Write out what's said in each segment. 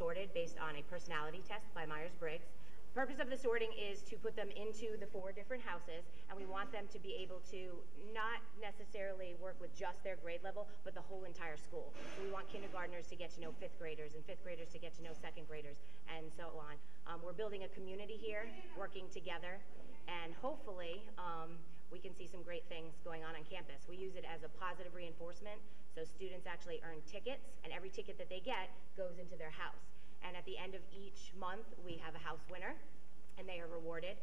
sorted based on a personality test by Myers-Briggs. The purpose of the sorting is to put them into the 4 different houses, and we want them to be able to not necessarily work with just their grade level, but the whole entire school. So we want kindergartners to get to know 5th graders, and 5th graders to get to know 2nd graders, and so on. We're building a community here, working together, and hopefully we can see some great things going on campus. We use it as a positive reinforcement, so students actually earn tickets, and every ticket that they get goes into their house. And at the end of each month, we have a house winner, and they are rewarded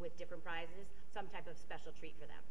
with different prizes, some type of special treat for them.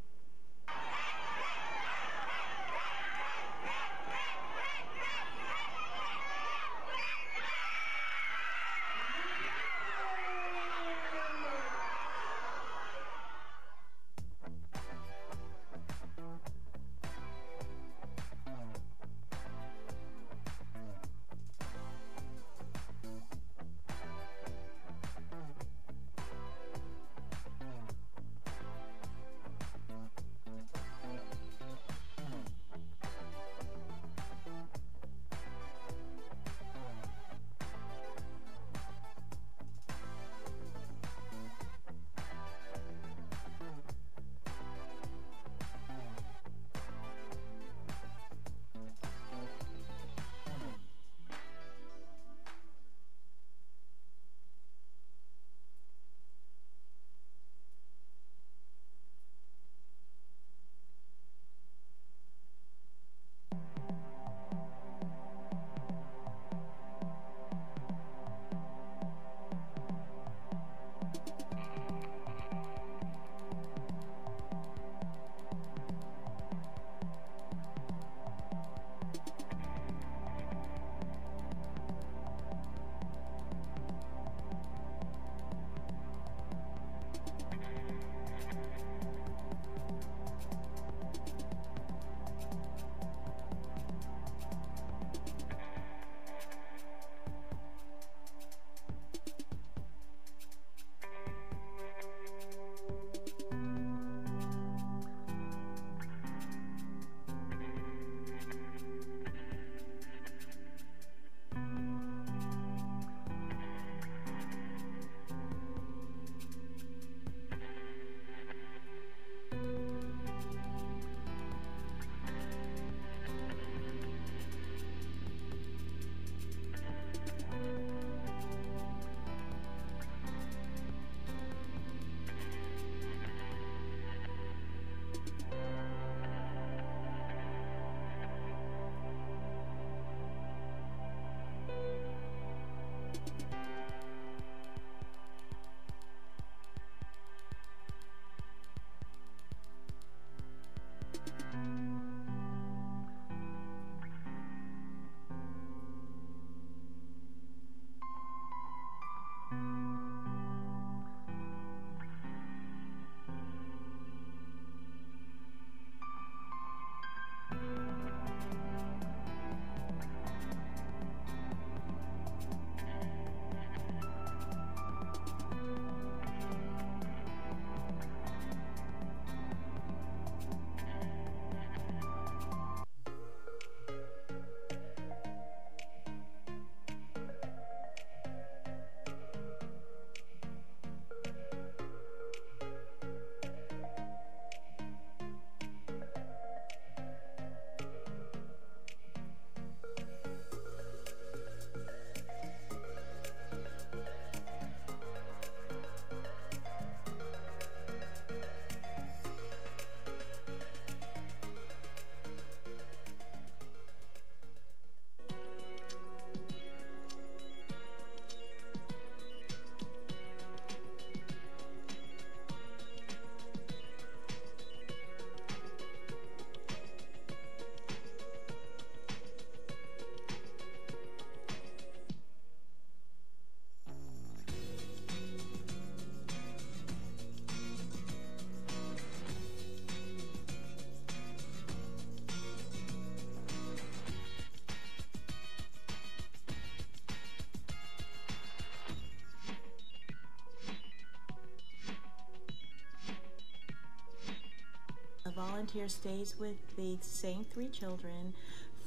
volunteer stays with the same 3 children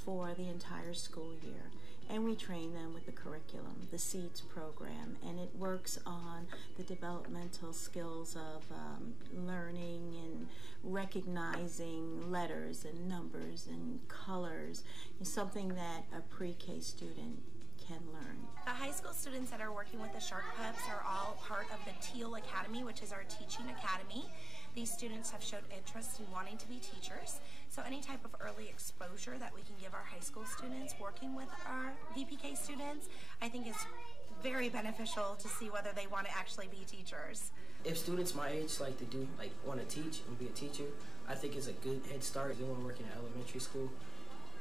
for the entire school year. and we train them with the curriculum, the SEEDS program, and it works on the developmental skills of learning and recognizing letters and numbers and colors. It's something that a pre-K student can learn. The high school students that are working with the Shark Pups are all part of the Teal Academy, which is our teaching academy. These students have showed interest in wanting to be teachers, so any type of early exposure that we can give our high school students working with our VPK students, I think is very beneficial to see whether they want to actually be teachers. If students my age want to teach and be a teacher, I think it's a good head start. If they want to work in elementary school,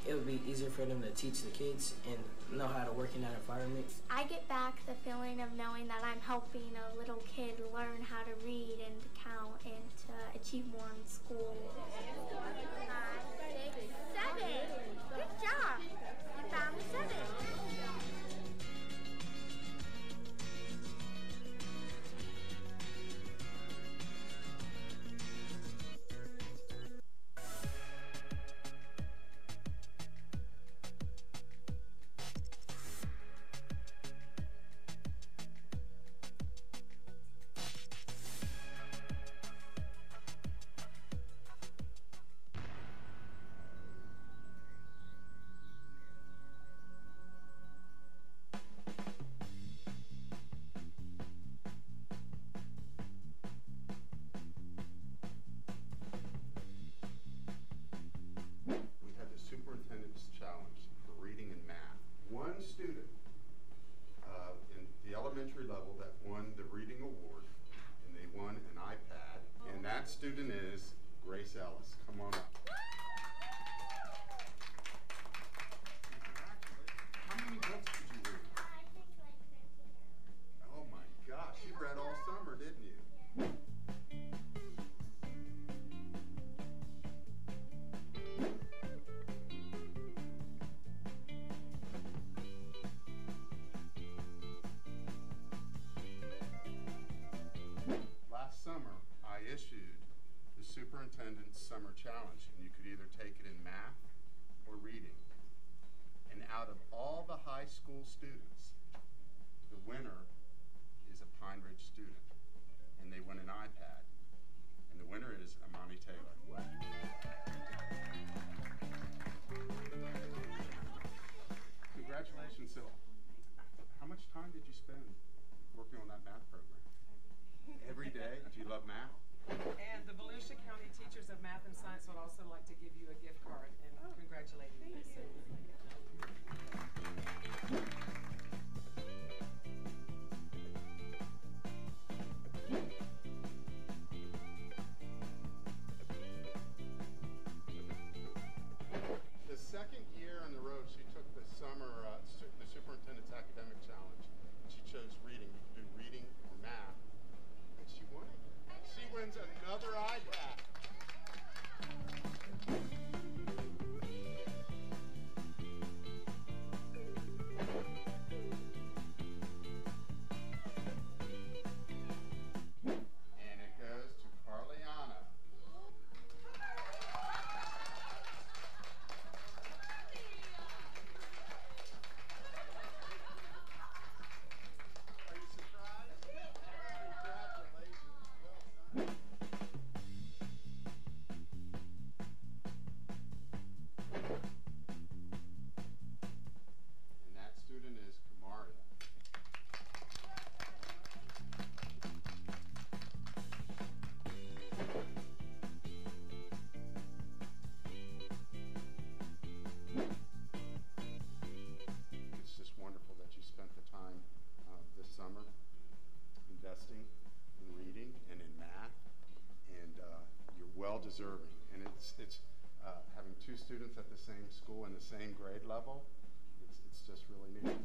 it would be easier for them to teach the kids and know how to work in that environment. I get back the feeling of knowing that I'm helping a little kid learn how to read and to count and to achieve more in school. 5, 6, 7. Good job. You found the 7. We had the Superintendents Challenge for reading and math. One student in the elementary level that won the reading award, and they won an iPad, and that student is Grace Ellis. Come on up. How many books did you read? I think like 15. Oh my gosh, you read all summer, didn't you? Last summer, I issued the Superintendent's Summer Challenge, and you could either take it in math or reading. And out of all the high school students, the winner is a Pine Ridge student, and they win an iPad. And the winner is Amani Taylor. Congratulations, Syl. How much time did you spend working on that math program? Every day? Do you love math? And the Volusia County Teachers of Math and Science would also like to give you a gift card and congratulate you. The second year in the row, she took the the Superintendent's Academic Challenge, and she chose reading. You could do reading or math, and she won it. She wins another iPad. And it goes to Carliana. Are you surprised? Congratulations. Well done. And that student is Kamaria. It's just wonderful that you spent the time this summer investing in reading and in math, and you're well deserving. And it's having two students at the same school in the same grade level. It's just really neat.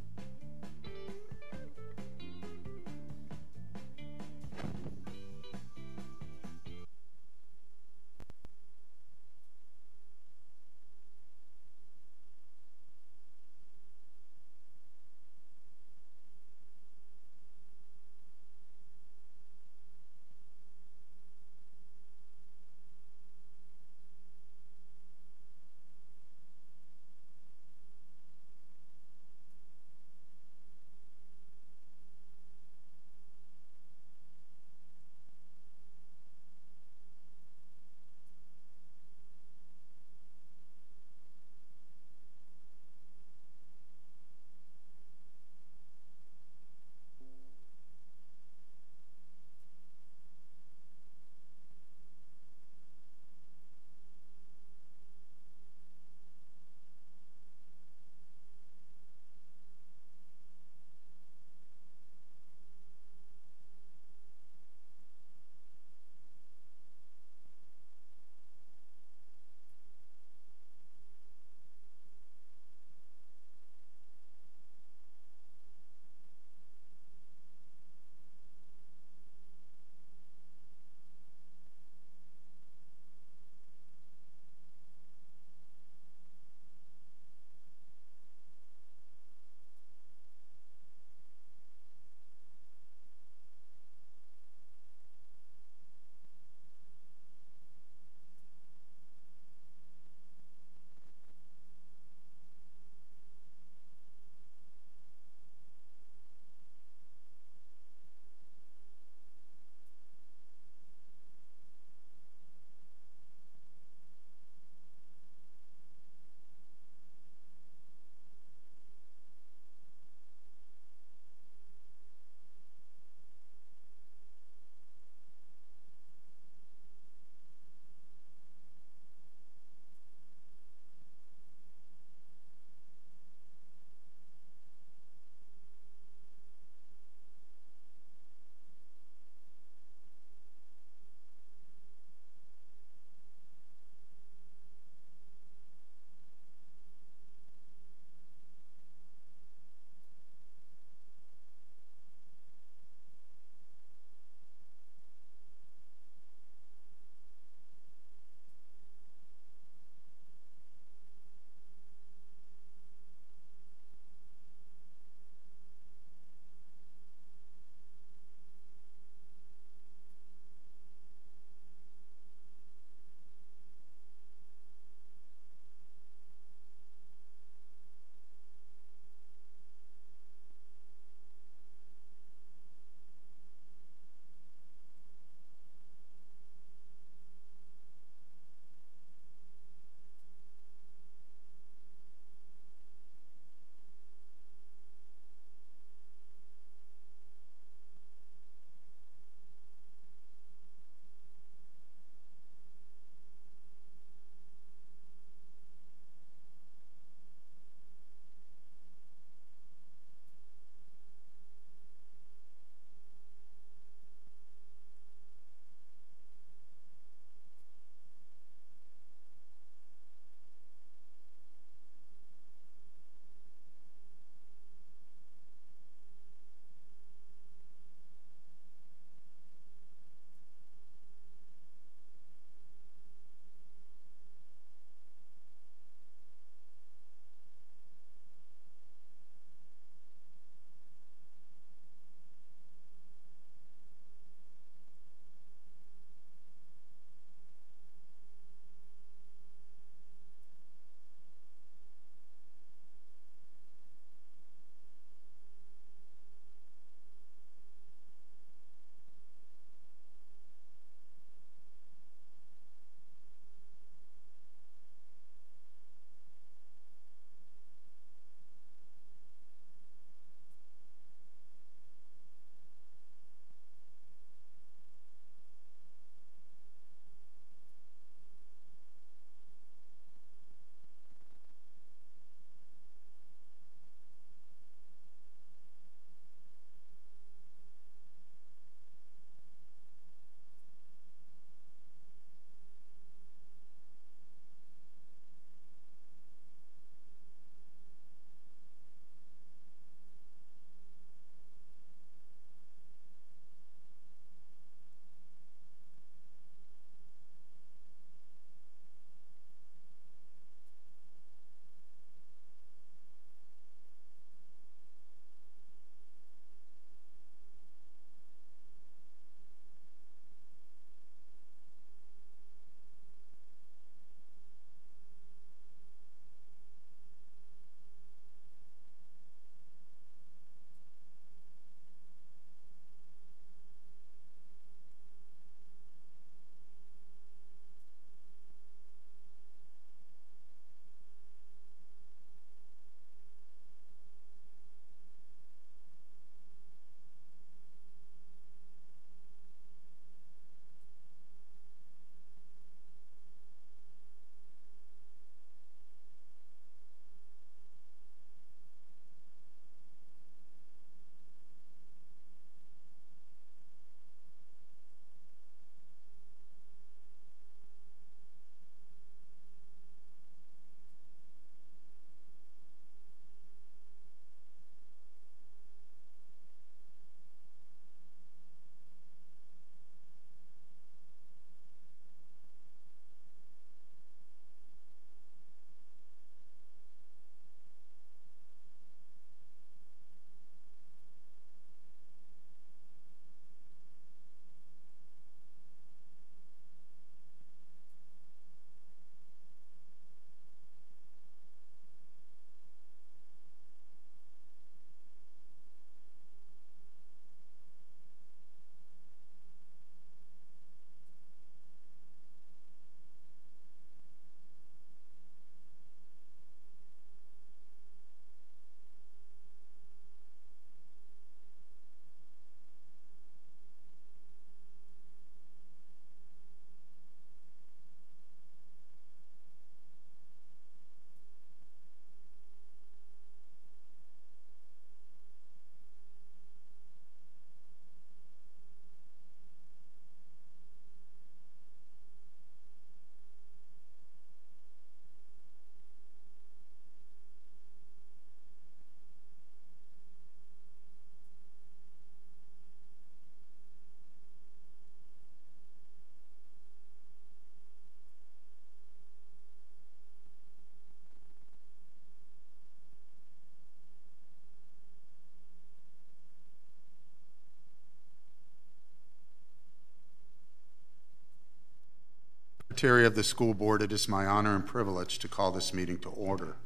Secretary of the School Board, it is my honor and privilege to call this meeting to order.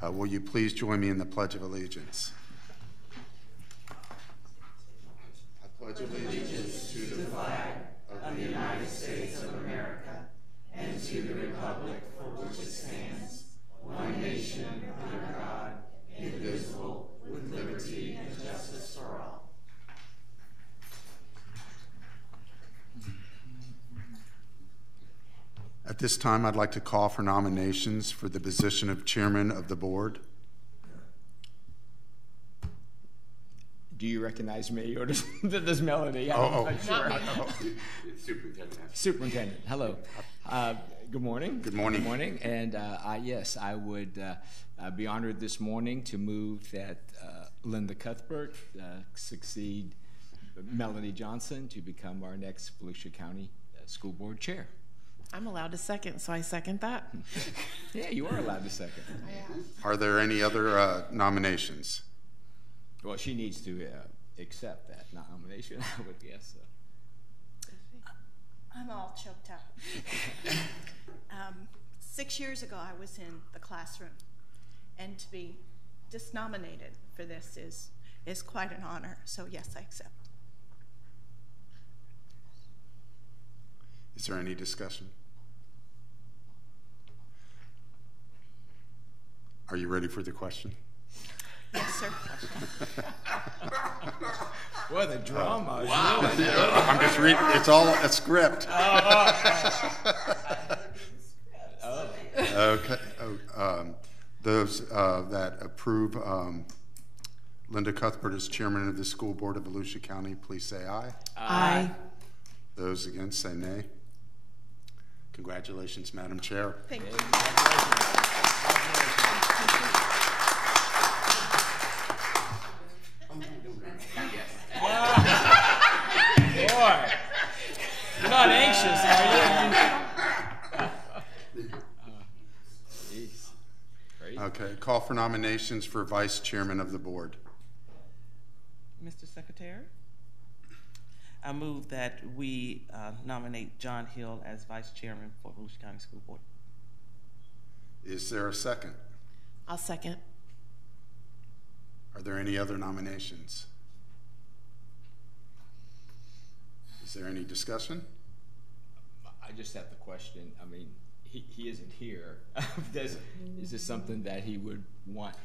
Will you please join me in the Pledge of Allegiance? I pledge allegiance to the flag of the United States of America and to the republic for which it stands, one nation under God, indivisible, with liberty and justice for all. At this time, I'd like to call for nominations for the position of Chairman of the Board. Do you recognize me, or does Melody? I'm not sure. Superintendent. Superintendent, hello. Good morning. Good morning. Good morning. And yes, I would be honored this morning to move that Linda Cuthbert succeed Melody Johnson to become our next Volusia County School Board Chair. I'm allowed to second, so I second that. Yeah, you are allowed to second. Are there any other nominations? Well, she needs to accept that nomination, I would guess. I'm all choked up. 6 years ago, I was in the classroom, and to be just nominated for this is quite an honor. So yes, I accept. Is there any discussion? Are you ready for the question? Yes, sir. Well, the drama. Wow. I'm just reading. It's all a script. Okay. Those that approve Linda Cuthbert as Chairman of the School Board of Volusia County, please say aye. Aye. Those against say nay. Congratulations, Madam Chair. Thank you. Boy, you're not anxious, are you? Okay, call for nominations for Vice Chairman of the Board. Mr. Secretary, I move that we nominate John Hill as Vice Chairman for Volusia County School Board. Is there a second? I'll second. Are there any other nominations? Is there any discussion? I just have the question. I mean, he isn't here. Is this something that he would want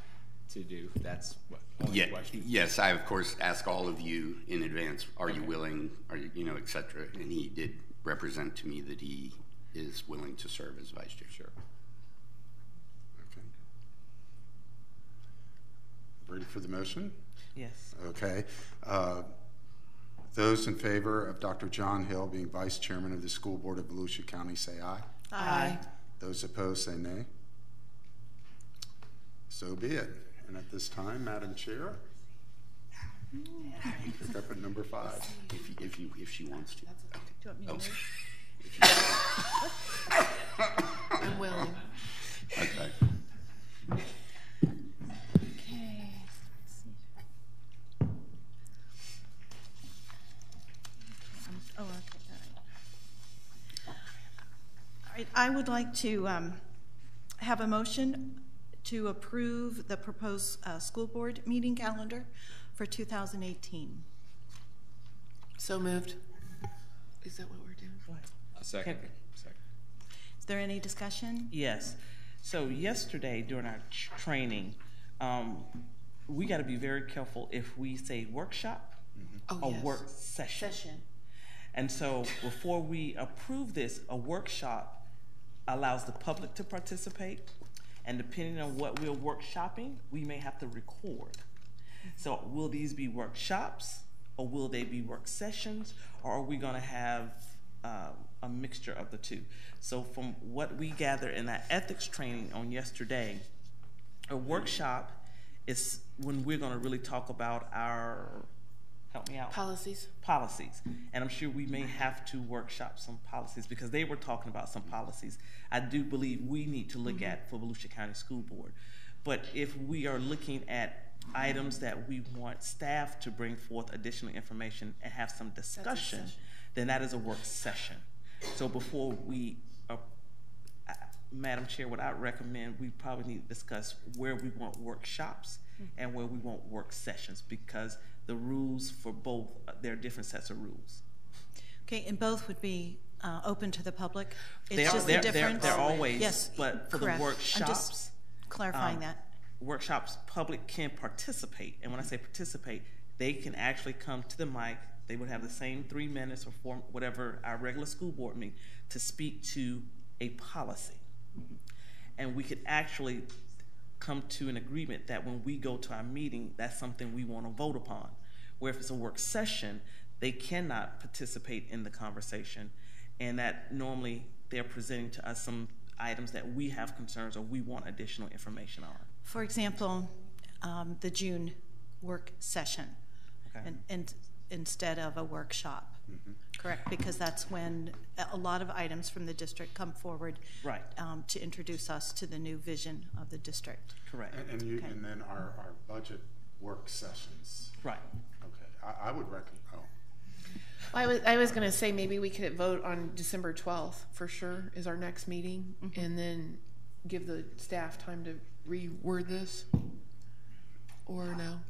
to do? That's what. Yeah, yes, I of course ask all of you in advance. Are you willing? Are you, et cetera? And he did represent to me that he is willing to serve as vice chair. Sure. Okay. Ready for the motion? Yes. Okay. Those in favor of Dr. John Hill being Vice Chairman of the School Board of Volusia County say aye. Aye. Those opposed say nay. So be it. And at this time, Madam Chair, you pick up at number 5. If she wants to. Okay. Do you want me to move? I'm willing. Okay. All right, I would like to have a motion to approve the proposed school board meeting calendar for 2018. So moved. Is that what we're doing? A second. Is there any discussion? Yes. So yesterday during our training, we got to be very careful if we say workshop or yes. work session. And so before we approve this, a workshop allows the public to participate, and depending on what we're workshopping, we may have to record. So will these be workshops, or will they be work sessions, or are we going to have a mixture of the two? So from what we gathered in our ethics training on yesterday, a workshop is when we're going to really talk about our, help me out. Policies. And I'm sure we may have to workshop some policies because they were talking about some policies I do believe we need to look at for Volusia County School Board. But if we are looking at items that we want staff to bring forth additional information and have some discussion, then that is a work session. So before we Madam Chair, what I'd recommend, we probably need to discuss where we want workshops and where we want work sessions, because the rules for both, there are different sets of rules. Okay, and both would be open to the public? They're always, yes, but for correct. the workshops, I'm just clarifying that. Workshops, public can participate, and when I say participate, they can actually come to the mic. They would have the same 3 minutes or 4, whatever our regular school board meeting, to speak to a policy. And we could actually come to an agreement that when we go to our meeting, that's something we want to vote upon. Where if it's a work session, they cannot participate in the conversation, and that normally they're presenting to us some items that we have concerns or we want additional information on. For example, the June work session, Okay. and instead of a workshop, correct? Because that's when a lot of items from the district come forward, Right. To introduce us to the new vision of the district. Correct. And then our budget work sessions. Right. Okay, I would recommend. Well, I was going to say maybe we could vote on December 12th for sure is our next meeting, and then give the staff time to reword this. Or no?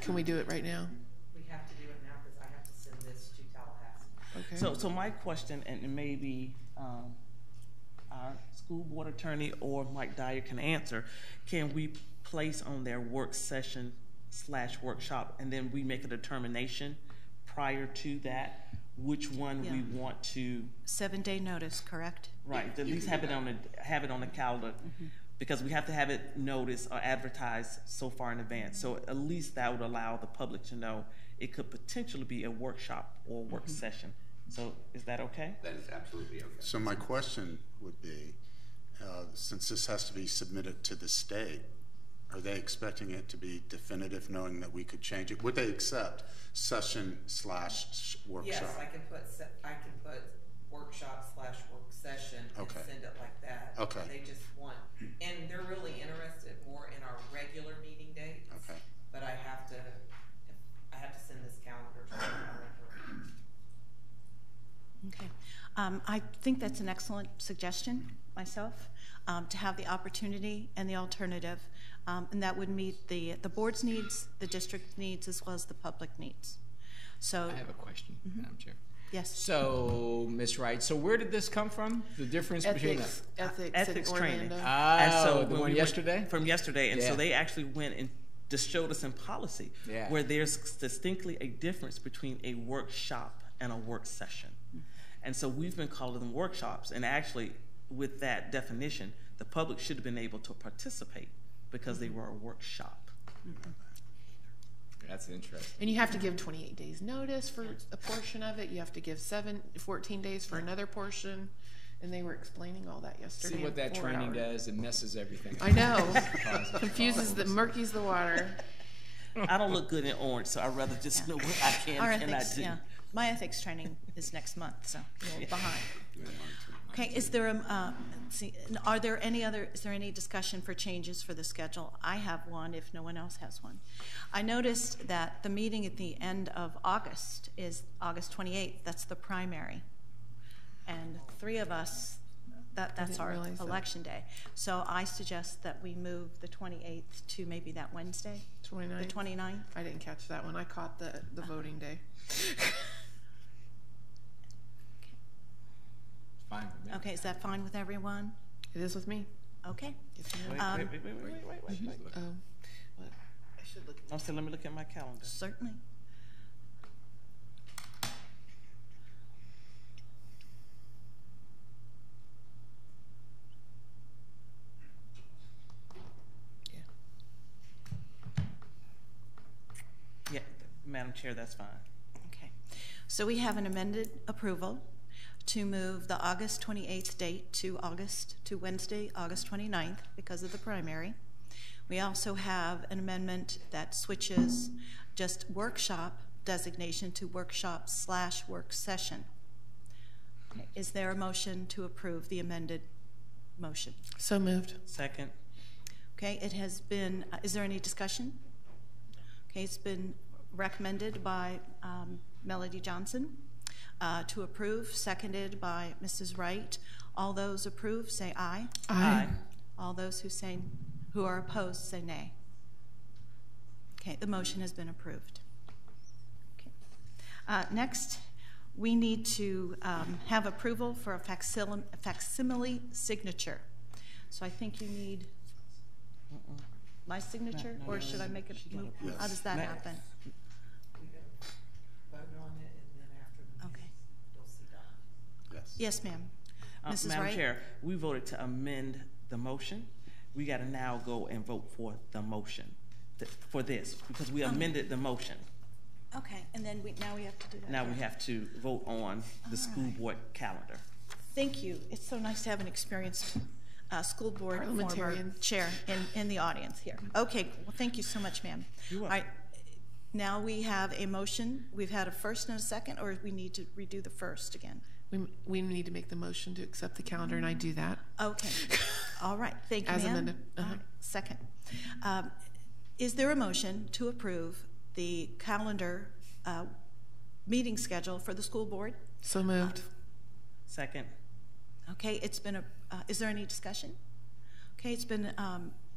Can we do it right now? We have to do it now because I have to send this to Tallahassee. Okay. So my question, and maybe our school board attorney or Mike Dyer can answer, can we place on their work session / workshop, and then we make a determination prior to that which one we want to 7-day notice, correct? right at least have it on the calendar, because we have to have it noticed or advertised so far in advance. So at least that would allow the public to know it could potentially be a workshop or work session. So is that okay? That is absolutely okay. So my question would be, since this has to be submitted to the state, are they expecting it to be definitive, knowing that we could change it? Would they accept session / workshop? Yes, I can put workshop / work session and send it like that. Okay. They just want, and they're really interested more in our regular meeting dates. Okay. But I have to send this calendar to them. Okay. I think that's an excellent suggestion myself, to have the opportunity and the alternative, and that would meet the board's needs, the district needs, as well as the public needs. So I have a question, Madam Chair. Yes. So, Ms. Wright, so where did this come from? The difference between ethics training. Orlando. Oh, so the one yesterday? From yesterday, and Yeah. so they actually went and just showed us in policy where there's distinctly a difference between a workshop and a work session. And so we've been calling them workshops, and actually with that definition, the public should have been able to participate because they were a workshop. That's interesting. And you have to give 28 days notice for a portion of it. You have to give 14 days for another portion. And they were explaining all that yesterday. See what that training does? It messes everything up. I know. Confuses murkies the water. I don't look good in orange, so I'd rather just know what I can and cannot do. Yeah. My ethics training is next month, so we're behind. Okay, is there any discussion for changes for the schedule? I have one if no one else has one. I noticed that the meeting at the end of August is August 28th. That's the primary. And 3 of us, that's our election day. So I suggest that we move the 28th to maybe that Wednesday? 29th? The 29th? I didn't catch that one. I caught the voting day. Fine with me. Okay, is that fine with everyone? It is with me. Okay. Wait. Oh, what? I should look. I'm still, let me look at my calendar. Certainly. Yeah, Madam Chair, that's fine. Okay. So we have an amended approval to move the August 28th date to Wednesday, August 29th, because of the primary. We also have an amendment that switches just workshop designation to workshop / work session. Okay. Is there a motion to approve the amended motion? So moved. Second. Okay, it has been, is there any discussion? Okay, it's been recommended by Melody Johnson to approve, seconded by Mrs. Wright. All those approve, say aye. Aye. All those who are opposed, say nay. Okay, the motion has been approved. Okay. Next, we need to have approval for a facsimile signature. So I think you need my signature, or should I make it move? Yes. How does that happen? Vote on it, and then after the Okay. meeting, you'll see that. Yes. Yes, ma'am. Mrs. Madam Wright? Chair, we voted to amend the motion. We got to now go and vote for the motion for this, because we amended the motion. Okay, and then now we have to do that. Now we have to vote on the school board calendar. Thank you. It's so nice to have an experienced school board former Parliamentarian. chair in the audience here. Okay, well, thank you so much, ma'am. You're All welcome. right, now we have a motion. We've had a first and a second, or we need to redo the first again? We need to make the motion to accept the calendar, and I do that. Okay. All right, thank you, As ma'am. amended. All right, second. Is there a motion to approve the calendar meeting schedule for the school board? So moved. Second. Okay, it's been, is there any discussion? Okay, it's been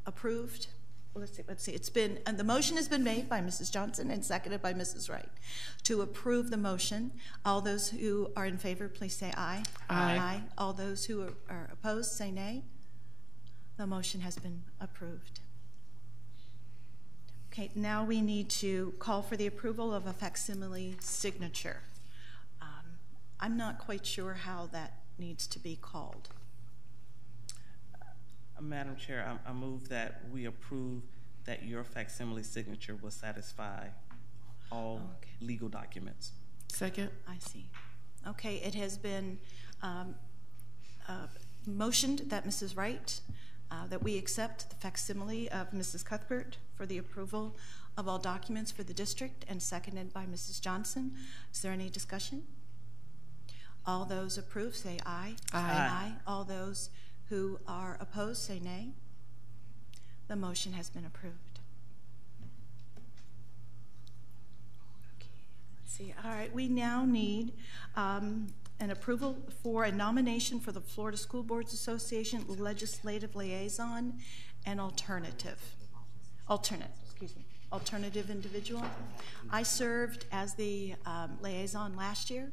approved. Well, let's see, it's been, and the motion has been made by Mrs. Johnson and seconded by Mrs. Wright. To approve the motion, all those who are in favor, please say aye. Aye. All those who are opposed, say nay. The motion has been approved. Okay, now we need to call for the approval of a facsimile signature. I'm not quite sure how that needs to be called. Madam Chair, I move that we approve that your facsimile signature will satisfy all legal documents. Second. I see. Okay, it has been motioned that Mrs. Wright, that we accept the facsimile of Mrs. Cuthbert for the approval of all documents for the district, and seconded by Mrs. Johnson. Is there any discussion? All those approve, say aye. Aye. All those who are opposed, say nay. The motion has been approved. Okay, let's see. All right, we now need an approval for a nomination for the Florida School Boards Association Legislative Liaison and alternative individual. I served as the liaison last year,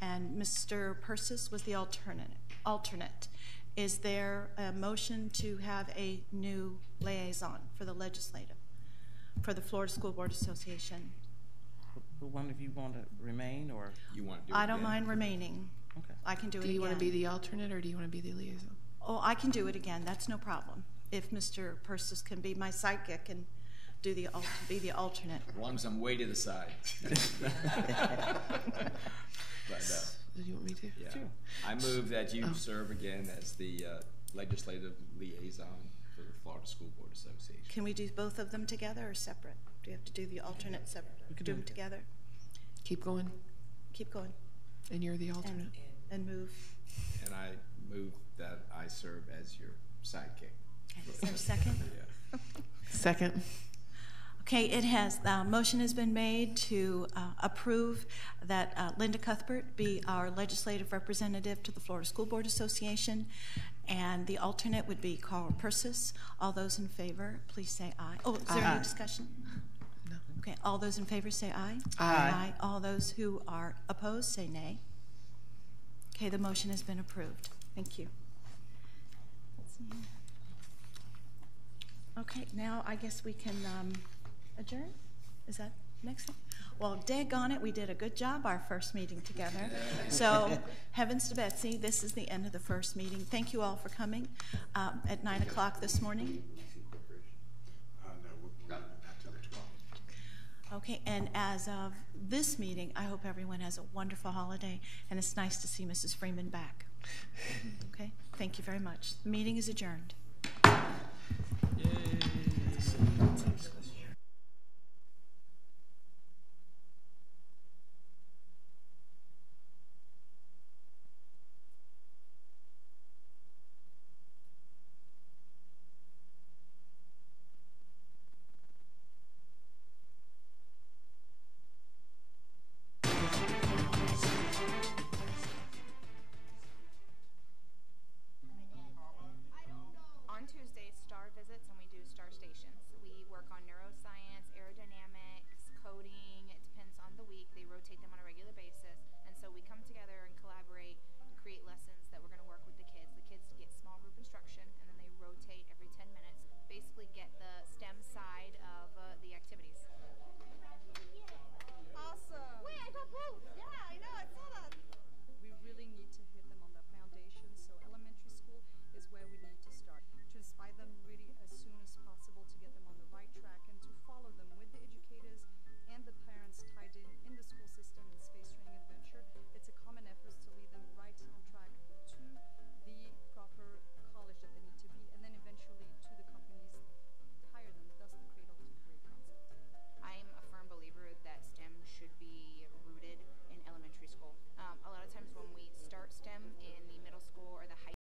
and Mr. Persis was the alternate. Is there a motion to have a new liaison for the Florida School Board Association? One of you want to remain, or You want to do it I don't again? mind remaining. okay? I can do it Do again. you want to be the alternate, or do you want to be the liaison? Oh, I can do it again. That's no problem. If Mr. Persis can be my sidekick and be the alternate. As long as I'm way to the side. But, Do you want me to? yeah. Sure. I move that you serve again as the legislative liaison for the Florida School Board Association. Can we do both of them together or separate? Do you have to do the alternate separate? We could do do them it. together? Keep going, Keep going. and you're the alternate. And move. And I move that I serve as your sidekick. Okay. Is there a second? Yeah. Second. Okay, motion has been made to approve that Linda Cuthbert be our legislative representative to the Florida School Board Association, and the alternate would be Carl Persis. All those in favor, please say aye. Oh, is there Aye. any discussion? No. Okay, all those in favor say aye. Aye. All those who are opposed say nay. Okay, the motion has been approved. Thank you. Let's see. Okay, now I guess we can adjourn? Is that next thing? Well, daggone it, we did a good job our first meeting together. So, heavens to Betsy, this is the end of the first meeting. Thank you all for coming at 9 o'clock this morning. Okay, and as of this meeting, I hope everyone has a wonderful holiday, and it's nice to see Mrs. Freeman back. Okay, thank you very much. The meeting is adjourned. Yay.